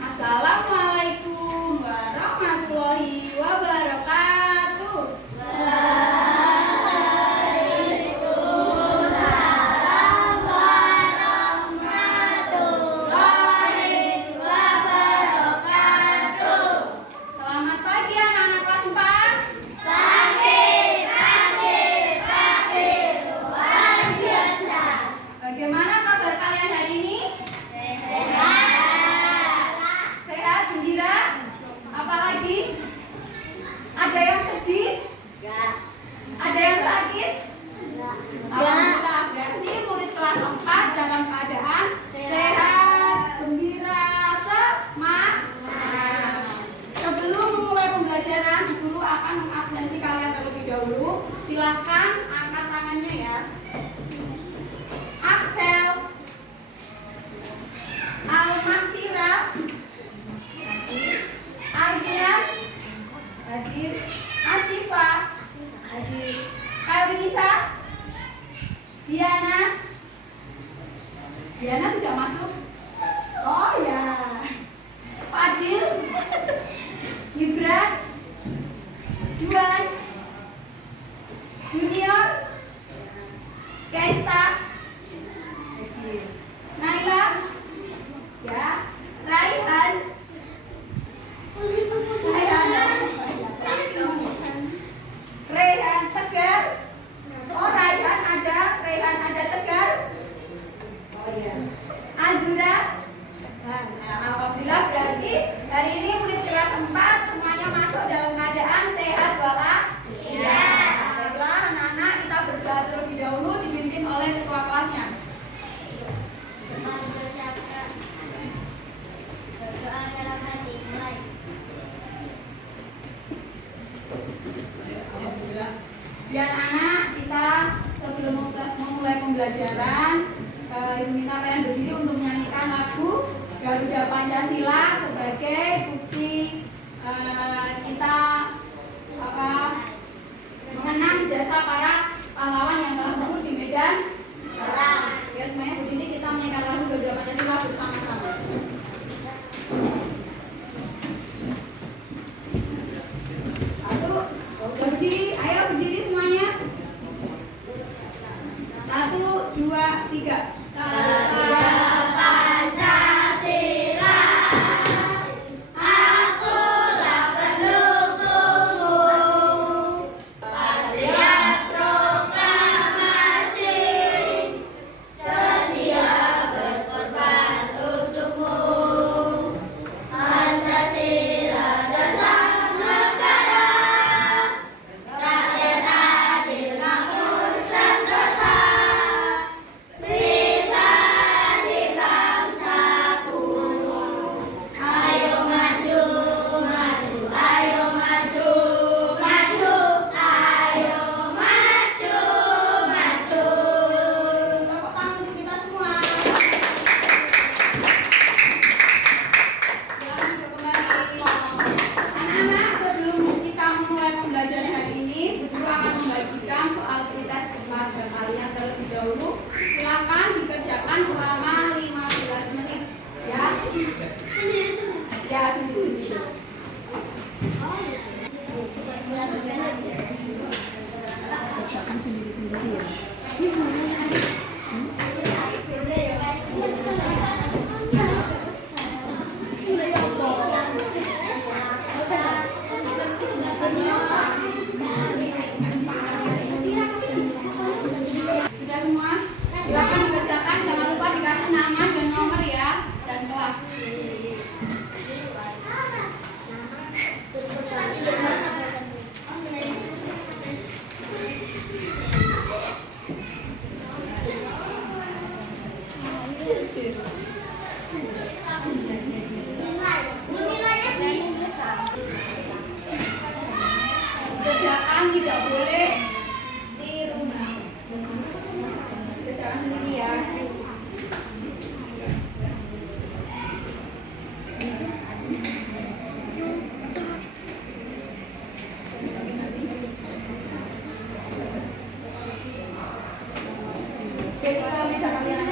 Assalamualaikum warahmatullahi wabarakatuh. Waalaikumsalam warahmatullahi wabarakatuh. Selamat pagi anak-anak kelas 4. Pagi, luar biasa. Bagaimana kabar kalian hari ini? Sehat, gembira? Apalagi? Ada yang sedih? Ada yang sakit? Alhamdulillah, berarti murid kelas 4 dalam keadaan sehat, gembira, semangat. Sebelum memulai pembelajaran, guru akan mengabsensi kalian terlebih dahulu. Silahkan angkat tangannya ya. Axel, Almahfira, Ardian, hadir. Asyifa, hadir. Kairunisa, Diana tidak masuk. Oh ya. Fadil, Gibran, Juan, Junior, Kesta, Naila, ya, Raihan, Rehan Tegar. Oh, Raihan ada Tegar. Oh iya. Azura. Nah, alhamdulillah berarti hari ini murid kelas 4 semuanya masuk dalam keadaan sehat walafiat. Baiklah anak-anak, kita berdoa terlebih dahulu dipimpin oleh ketua kelasnya. Berdoa dalam hati, mulai. Alhamdulillah. Biar anak kita sebelum memulai pembelajaran, Ibu minta kalian berdiri untuk menyanyikan lagu Garuda Pancasila sebagai bukti kita mengenang jasa para pahlawan yang telah gugur di medan perang. Ya, semuanya berdiri kita menyanyikan lagu Garuda Pancasila bersama-sama. Udah berdiri, ayo berdiri semuanya. 1, 2, 3. Garuda Pancasila, akulah pendukungmu. Patriot proklamasi, sedia berkorban untukmu. Pancasila dasar negara, rakyat adil makmur sentosa. Kita di bangsaku, ayo maju, maju, ayo maju, maju, ayo maju, maju. Tepuk tangan untuk kita semua. Silakan duduk kembali. Anak-anak, sebelum kita memulai pembelajaran hari ini, guru akan membagikan soal kritis kepada kalian terlebih dahulu. Silakan dikerjakan selama 15 menit. Ya. Ya, sendiri. Kerjakan sendiri-sendiri ya. Sudah semua? Silakan dikerjakan, jangan lupa dikasih nama dan nomor ya, dan kelas. Kerjaan tidak boleh di rumah. Kerjaan sendiri ya. Oke, kita meja kalian.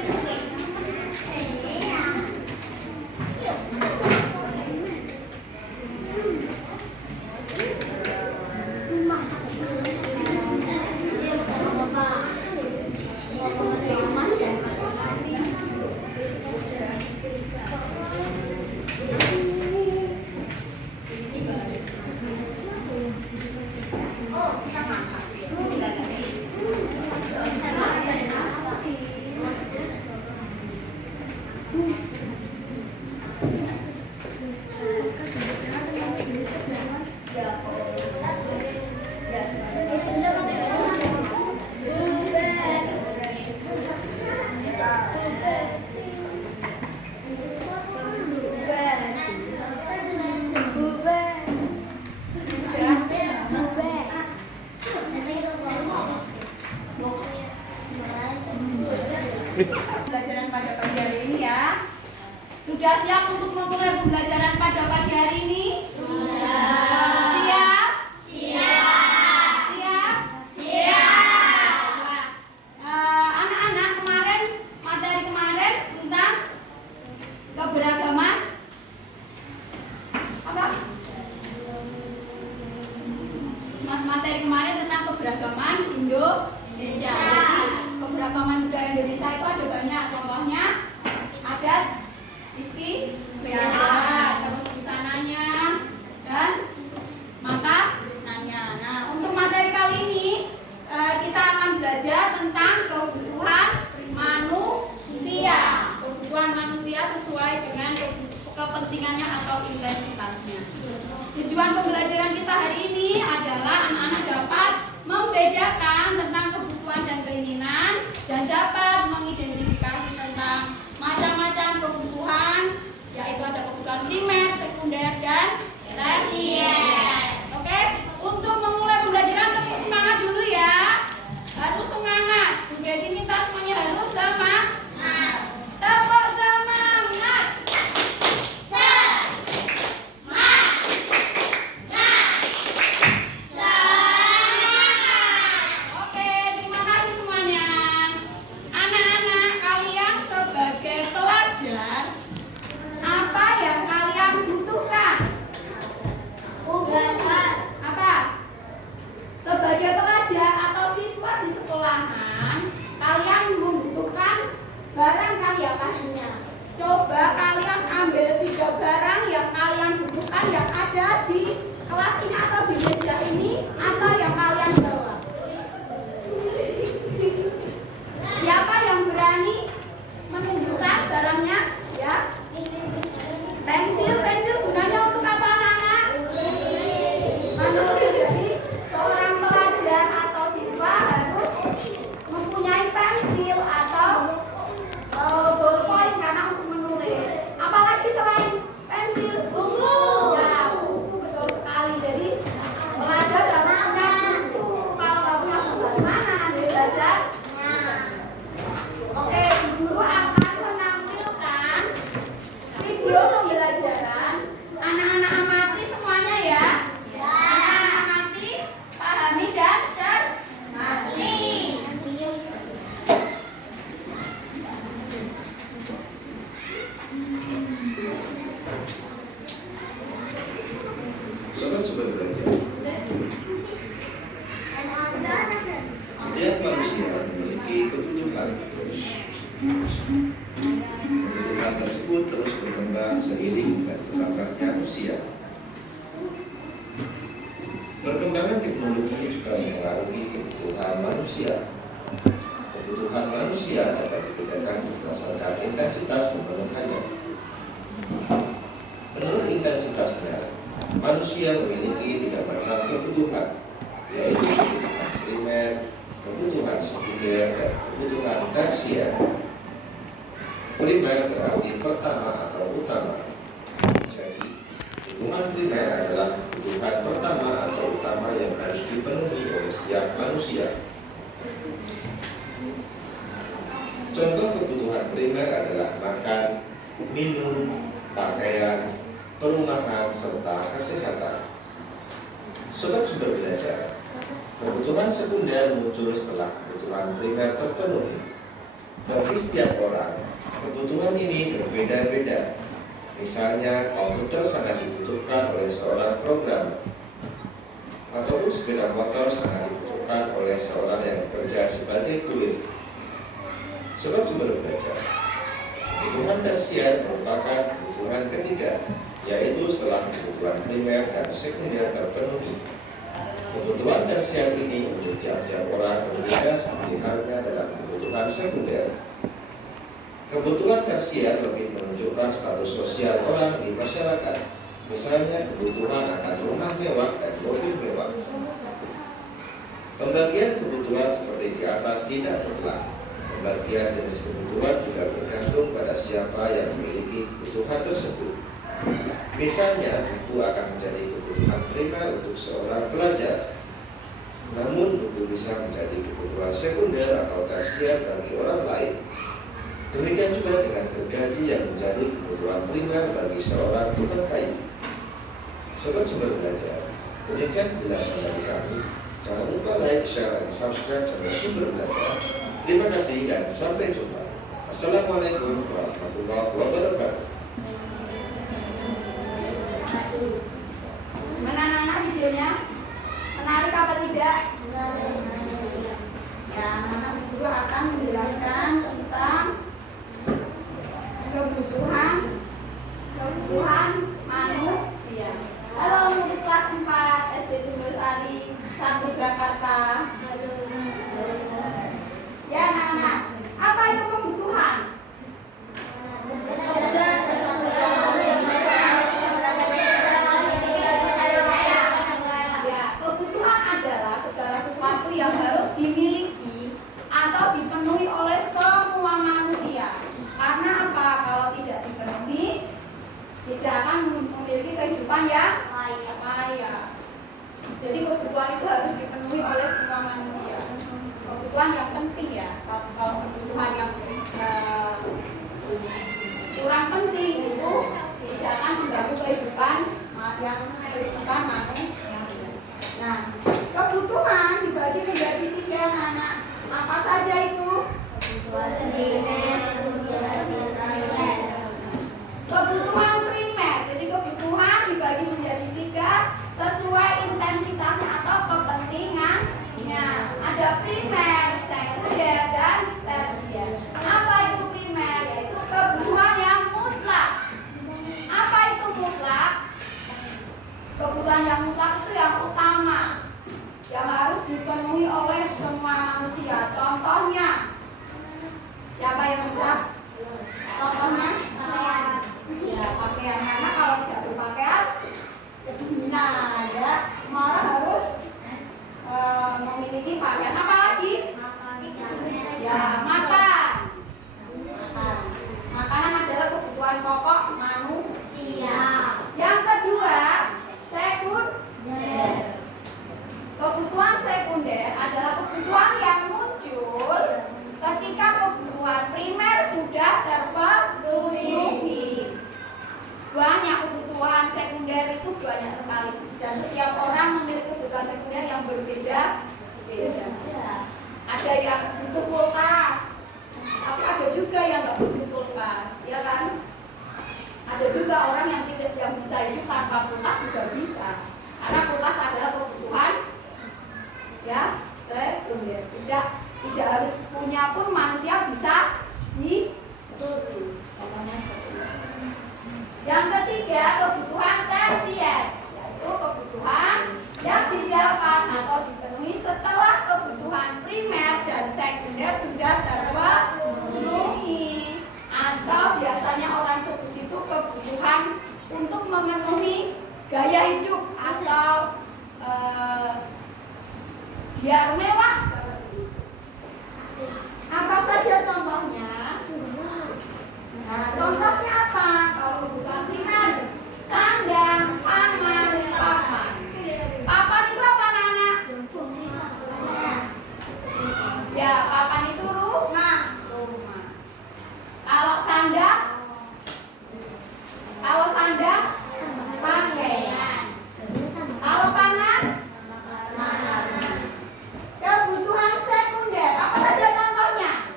Pembelajaran pada pagi hari ini ya. Sudah siap untuk memulai pembelajaran pada pagi hari ini? Sudah. Siap? Siap. Siap? Siap. Anak-anak kemarin, materi kemarin tentang keberagaman apa? Materi kemarin tentang keberagaman Indonesia. Jadi keberagaman budaya Indonesia itu ada banyak, contohnya adat istiadat, terus busananya dan makanannya. Nah, untuk materi kali ini kita akan belajar tentang kebutuhan manusia. Kebutuhan manusia sesuai dengan kepentingannya atau intensitasnya. Tujuan pembelajaran kita hari ini adalah anak-anak dapat membedakan tentang kebutuhan dan keinginan dan dapat mengidentifikasi tentang macam-macam kebutuhan, yaitu ada kebutuhan primer, sekunder, dan tersier. Oke, untuk memulai pembelajaran tepuk semangat dulu ya. Harus semangat. Bu Betty minta semuanya harus semangat. Tepuk semangat. Oke, terima kasih semuanya. Anak-anak, kalian sebagai pelajar, apa yang kalian butuhkan? Apa? Sebagai pelajar atau siswa di sekolahan, kalian membutuhkan barang kali ya pastinya. Coba kalian ambil 3 barang yang kalian butuhkan yang ada di kelas ini atau di meja ini atau yang kalian bawa. Siapa yang berani menunjukkan barangnya? Ya. Pensil gunanya untuk apa anak-anak? Menulis. Jadi seorang pelajar atau siswa harus mempunyai pensil atau ballpoint karena untuk menulis. Apalagi selain pensil? Buku. Ya, buku betul sekali. Jadi pelajar harus punya buku. Kalau nggak punya buku gimana nanti belajar? Oke, guru akan menampilkan video pembelajaran. Anak-anak amati semuanya ya. Anak-anak amati, pahami dan cermati. Sobat Sobat Belajar, setiap manusia memiliki kebutuhan. Kebutuhan tersebut terus berkembang seiring dan bertambahnya usia. Perkembangan teknologi juga mempengaruhi kebutuhan manusia. Kebutuhan manusia dapat dibedakan berdasarkan intensitas pemenuhannya. Menurut intensitasnya, manusia memiliki 3 macam kebutuhan, yaitu kebutuhan primer, kebutuhan sekunder, dan kebutuhan tersier. Primer berarti pertama atau utama. Jadi, kebutuhan primer adalah kebutuhan pertama atau utama yang harus dipenuhi oleh setiap manusia. Contoh kebutuhan primer adalah makan, minum, pakaian, perumahan, serta kesehatan. Sobat Sumber Belajar, kebutuhan sekunder muncul setelah kebutuhan primer terpenuhi. Bagi setiap orang, kebutuhan ini berbeda-beda. Misalnya, komputer sangat dibutuhkan oleh seorang programmer, ataupun sepeda motor sangat dibutuhkan oleh seorang yang bekerja sebagai kurir. Sobat Sumber Belajar, kebutuhan tersier merupakan kebutuhan ketiga, yaitu setelah kebutuhan primer dan sekunder terpenuhi. Kebutuhan tersier ini untuk tiap-tiap orang berbeda seperti halnya dalam kebutuhan sekunder. Kebutuhan tersier lebih menunjukkan status sosial orang di masyarakat, misalnya kebutuhan akan rumah mewah dan mobil mewah. Pembagian kebutuhan seperti di atas tidak mutlak. Pembagian jenis kebutuhan juga bergantung pada siapa yang memiliki kebutuhan tersebut. Misalnya, buku akan menjadi kebutuhan primer untuk seorang pelajar. Namun, buku bisa menjadi kebutuhan sekunder atau tersier bagi orang lain. Demikian juga dengan gergaji yang menjadi kebutuhan primer bagi seorang tukang kayu. Sobat Sumber Belajar, demikian penjelasan dari kami. Jangan lupa like, share, dan subscribe channel Sumber Belajar. Terima kasih dan sampai jumpa. Assalamualaikum warahmatullahi wabarakatuh. Mana anak-anak videonya? Menarik apa tidak? Ya, anak guru akan menjelaskan tentang kebutuhan manusia. Halo murid kelas 4 SD Tumbasari 1 Surakarta. Ya anak-anak, apa itu kebutuhan? Ya, kebutuhan adalah segala sesuatu yang harus dimiliki atau dipenuhi oleh semua manusia. Karena apa? Kalau tidak dipenuhi, tidak akan memiliki kehidupan yang layak. Jadi kebutuhan itu harus dipenuhi oleh semua manusia. Kebutuhan yang penting ya. Kalau kebutuhan yang kurang penting itu tidak akan mengganggu kehidupan manusia. Nah, kebutuhan dibagi menjadi 3 anak. Apa saja itu? Kebutuhan primer. Jadi kebutuhan dibagi menjadi 3 sesuai intensitasnya atau kepentingannya. Ada primer, sekunder, dan tersier. Apa itu primer? Yaitu kebutuhan yang mutlak. Apa itu mutlak? Kebutuhan yang mutlak itu yang utama, yang harus dipenuhi oleh semua manusia. Contohnya, siapa yang bisa? Contohnya? Ya, pakaian. Karena kalau tidak berpakaian, kedinginan ya. Semua orang harus memiliki pakaian. Apa lagi? Ya, makan. Makanan adalah kebutuhan pokok manusia. Yang kedua, sekunder. Kebutuhan sekunder adalah kebutuhan yang muncul ketika kebutuhan primer sudah terpenuhi. Banyak kebutuhan sekunder itu banyak sekali, dan setiap orang memiliki kebutuhan sekunder yang berbeda-beda. Ada yang butuh kulkas, tapi ada juga yang nggak butuh kulkas, ya kan? Ada juga orang yang bisa hidup tanpa kulkas juga bisa, karena kulkas adalah kebutuhan ya sekunder. Tidak harus punya pun manusia bisa hidup. Contohnya seperti itu. Yang ketiga, kebutuhan tersier, yaitu kebutuhan yang didapat atau dipenuhi setelah kebutuhan primer dan sekunder sudah terpenuhi. Atau biasanya orang sebut itu kebutuhan untuk memenuhi gaya hidup atau biar mewah seperti itu. Apa saja contohnya? Nah, contohnya apa? Kalau kebutuhan primer, sandang, pangan, papan. Papan itu apa, Nana? Ya, papan itu rumah. Kalau sandang pakaian. Kalau pangan, kebutuhan sekunder. Apa saja contohnya?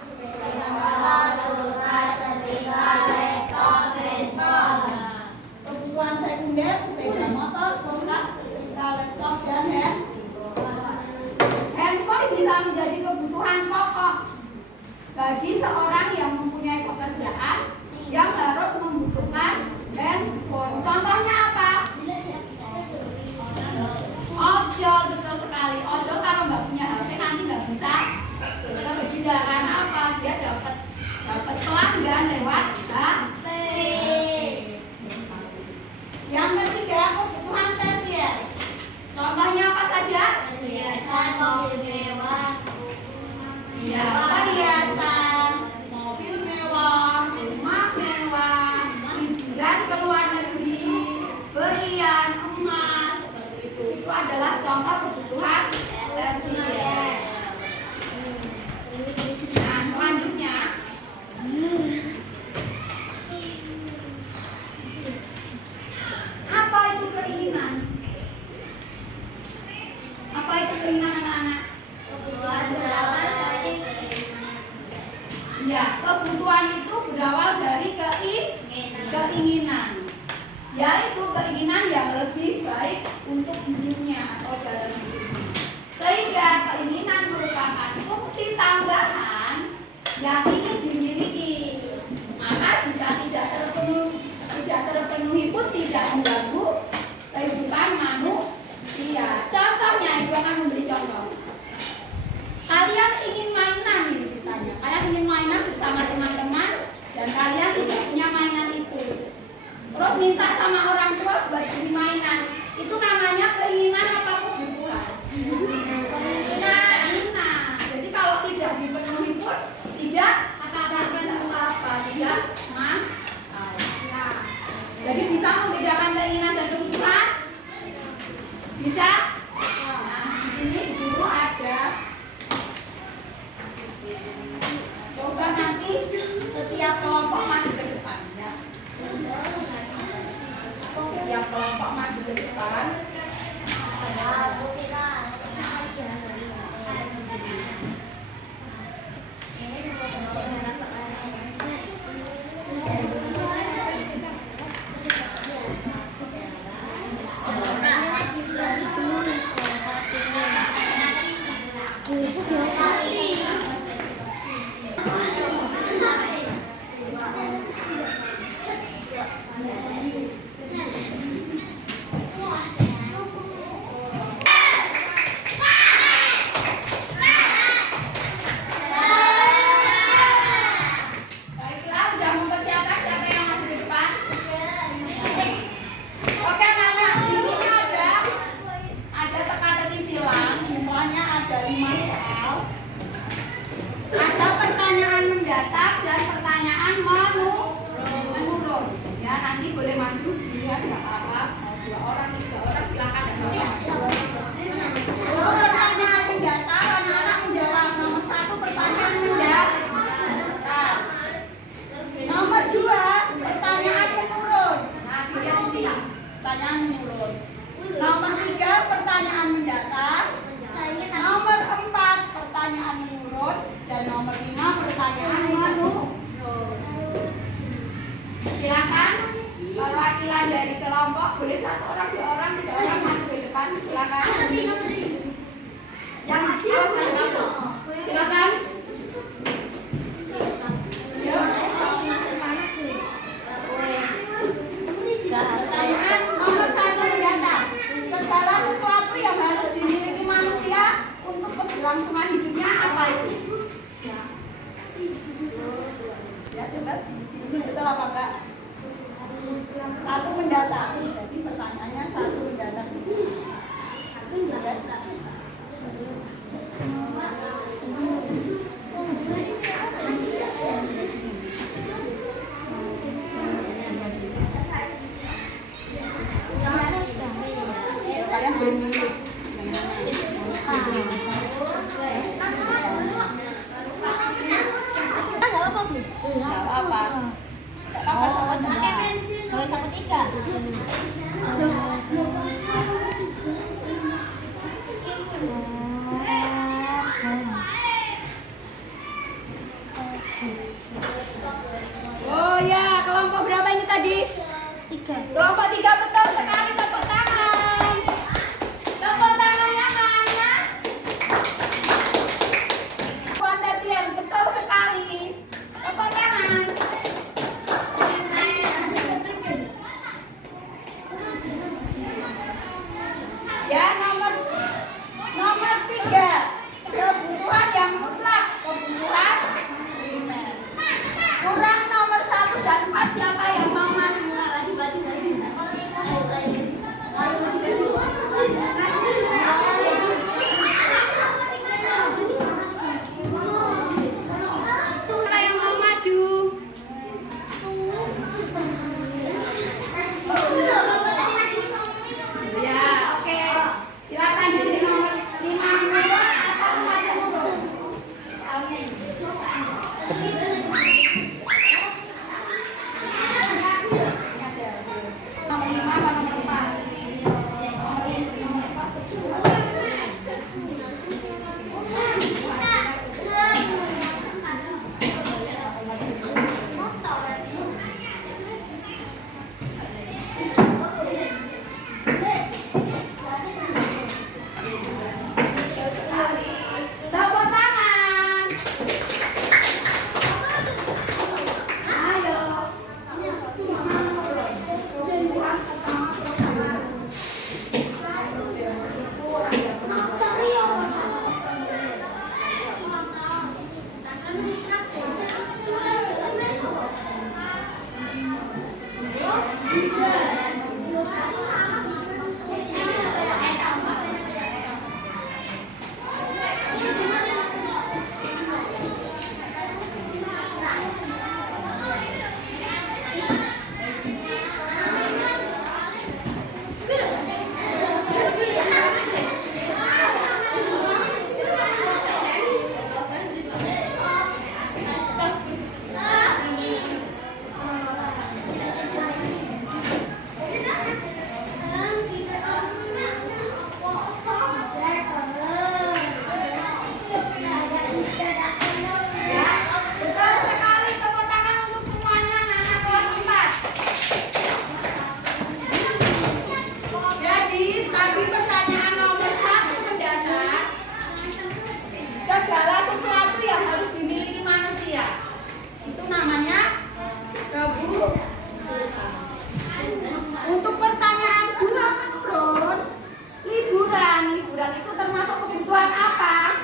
keinginan, yaitu keinginan yang lebih baik untuk hidupnya atau dalam hidupnya. Sehingga keinginan merupakan fungsi tambahan yang ingin dimiliki. Maka jika tidak terpenuhi pun tidak mengganggu kehidupan manusia. Contohnya, ibu akan memberi contoh. Kalian ingin mainan ini ditanya. Kalian ingin mainan bersama teman-teman dan kalian tidak punya mainan itu. Terus minta sama orang tua buat beli mainan. Itu namanya keinginan apa kebutuhan? Keinginan. Jadi kalau tidak dipenuhi pun tidak apa-apa, tidak masalah. Jadi bisa membedakan keinginan dan kebutuhan? Bisa? Nah, di sini dulu ada. Coba nanti setiap kelompok maju ke depan ya. Setiap kelompok maju ke depan. Oh ya, kelompok berapa ini tadi? 3. Kelompok 3 betul sekali, tepuk tangan. Tepuk tangannya mana? Buat tersier, betul sekali. Tepuk tangan. Ya, nomor 3. Kebutuhan yang mutlak, kebutuhan primer. Kurang nomor 1 dan 4, siapa yang mau maju? Betul sekali, tepuk tangan untuk semuanya anak-anak kelas 4. Jadi tadi pertanyaan nomor 1 mendatar, segala sesuatu yang harus dimiliki manusia itu namanya kebutuhan. Untuk pertanyaan 2 menurun, liburan itu termasuk kebutuhan apa?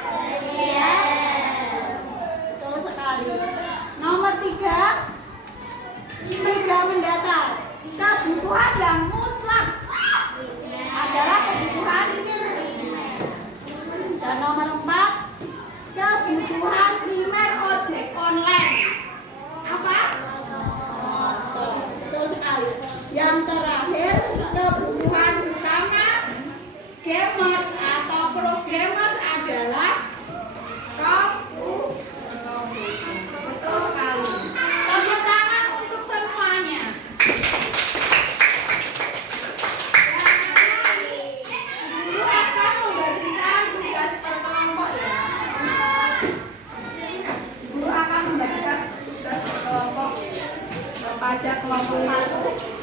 Betul sekali. Nomor 3 mendatar, kebutuhan yang mutlak adalah kebutuhan. Dan nomor 4, kebutuhan primer ojek online apa? Motor. Betul sekali. Yang terakhir, kebutuhan utama gamers atau programmers adalah komputer. Betul sekali. Tepuk tangan untuk semuanya. Guru akan membagikan tugas per kelompok ya. Guru akan membagikan tugas per kelompok kepada kelompok 1.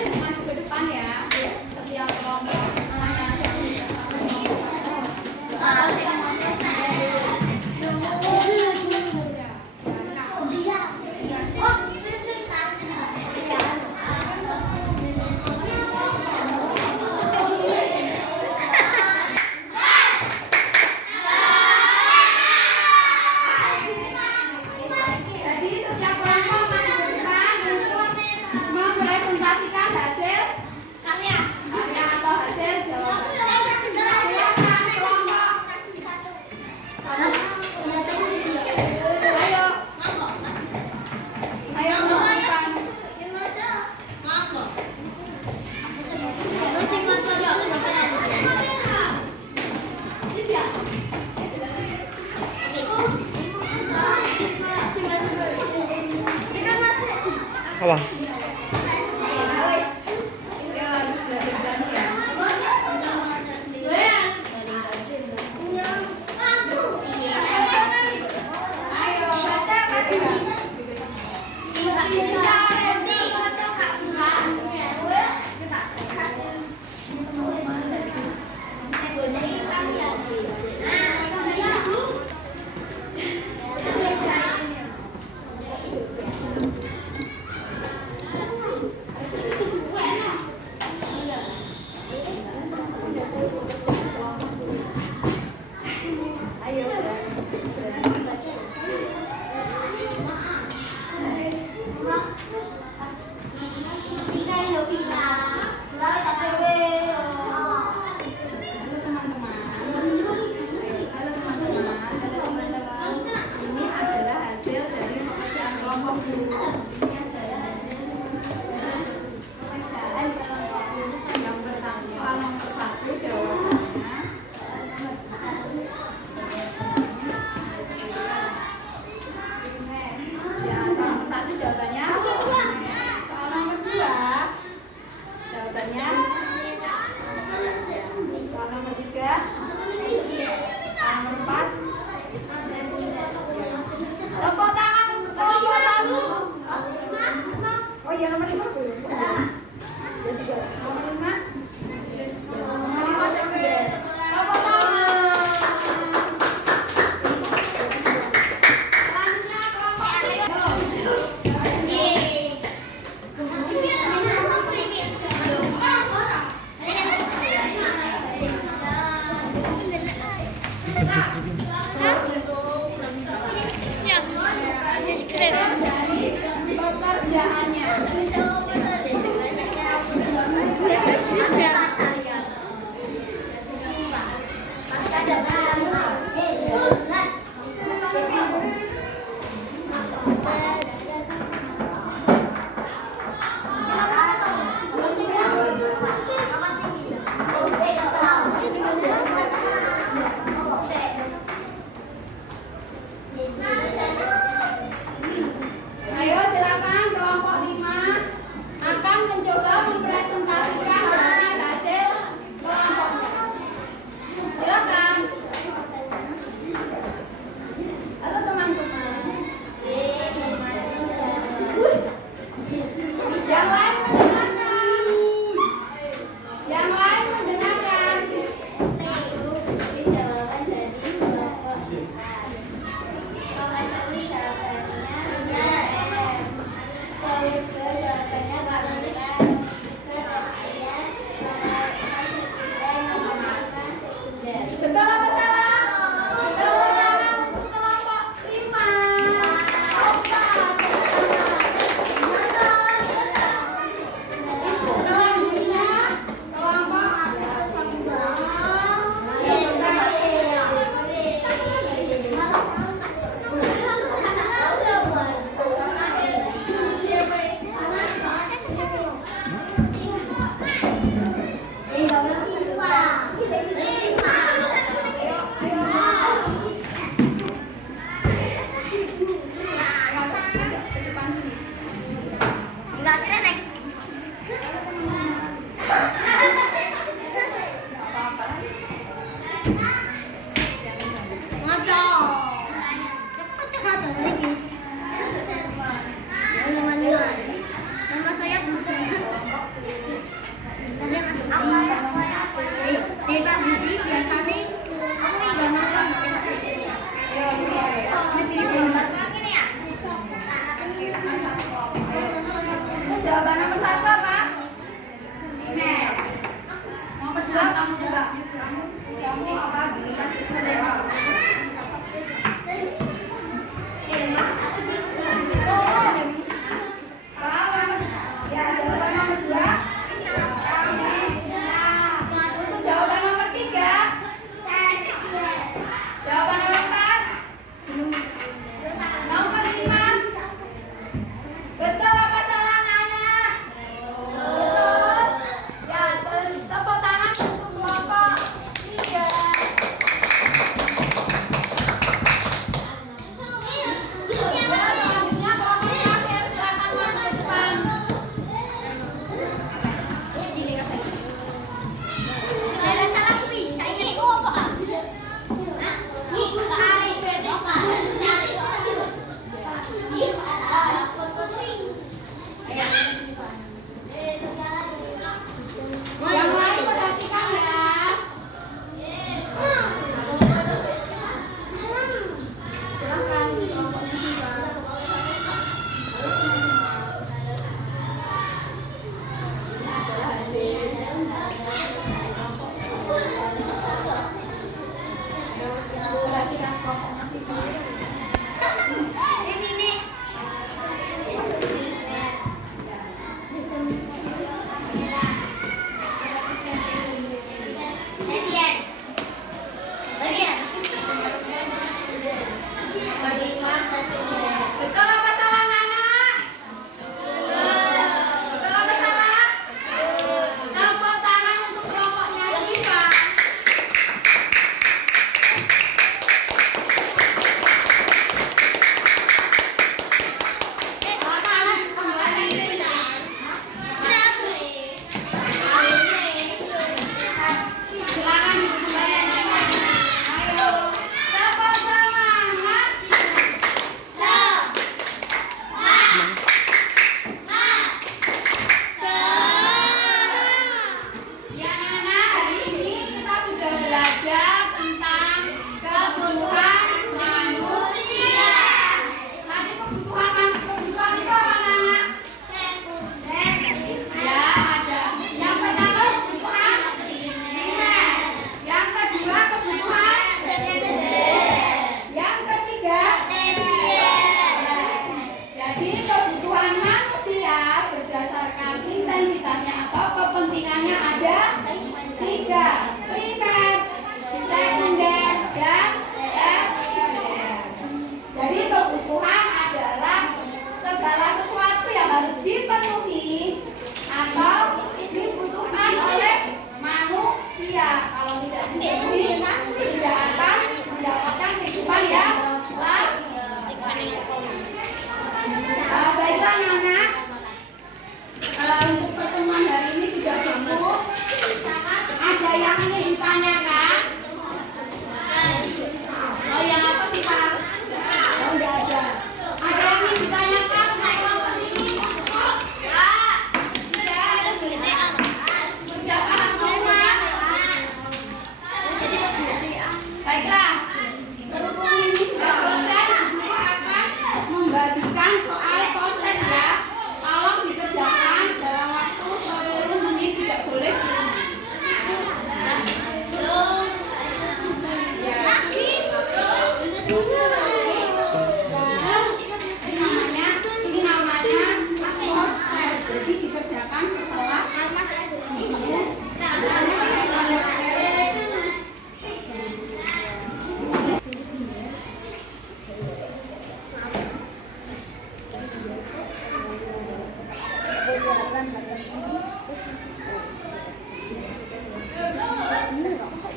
Maju ke depan ya. Setiap kelompok namanya Jadi setiap kelompok maju ke depan untuk mempresentasikan hasil karya atau hasil jawaban. Silakan kelompok. Ayo ke depan. Awas. Ya, harus belajar berani ya. Ayo.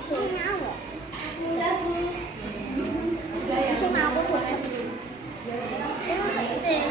Udah Bu. Udah ya. Sama aku boleh. Ini masa kecil.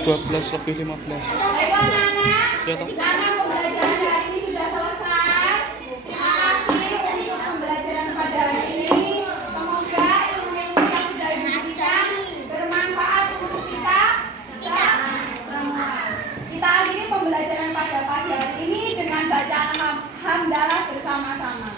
Dua belas lebih 15. Baik anak-anak, Ya toh. karena pembelajaran hari ini sudah selesai. Terima kasih untuk pembelajaran pada hari ini. Semoga ilmu-ilmu yang sudah Ibu berikan bermanfaat untuk kita semua. Kita akhiri pembelajaran pada pagi hari ini dengan bacaan hamdalah bersama-sama.